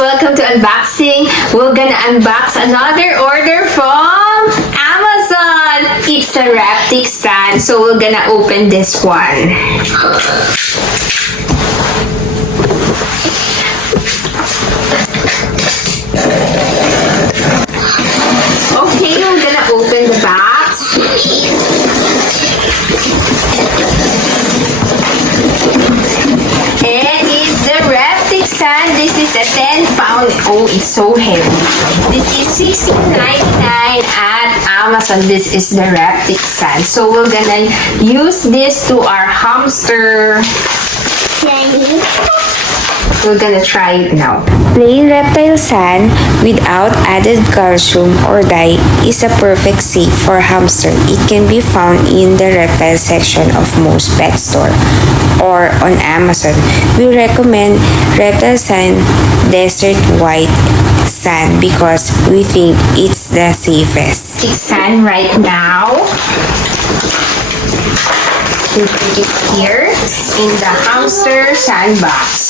welcome to unboxing. We're gonna unbox another order from Amazon. It's a Reptisand, so we're gonna open this one. Okay, we're gonna open the box. And it's the Reptisand. This is a 10-pound. Oh, it's so heavy. This is $16.99 at Amazon. This is the Reptisand. So we're gonna use this to our hamster. We're gonna try it now. Plain reptile sand without added calcium or dye is a perfect safe for hamster. It can be found in the reptile section of most pet store or on Amazon. We recommend Reptisand Desert White Sand because we think it's the safest. Sand right now. We put it here in the Hamster Sandbox.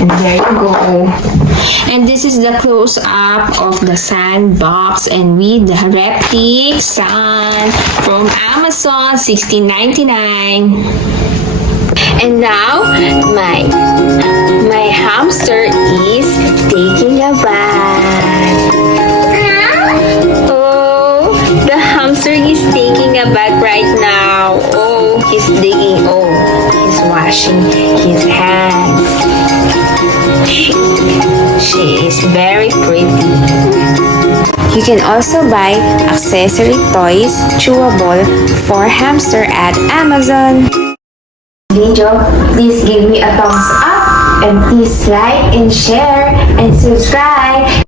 And there you go. And this is the close-up of the sandbox and with the Reptisand from Amazon, $16.99. And now my hamster is taking a bath. Oh, the hamster is taking a bath right now. Oh, he's digging. Oh, he's washing his hands. She is very pretty. You can also buy accessory toys, chewable for hamster at Amazon. Video, please give me a thumbs up and please like and share and subscribe.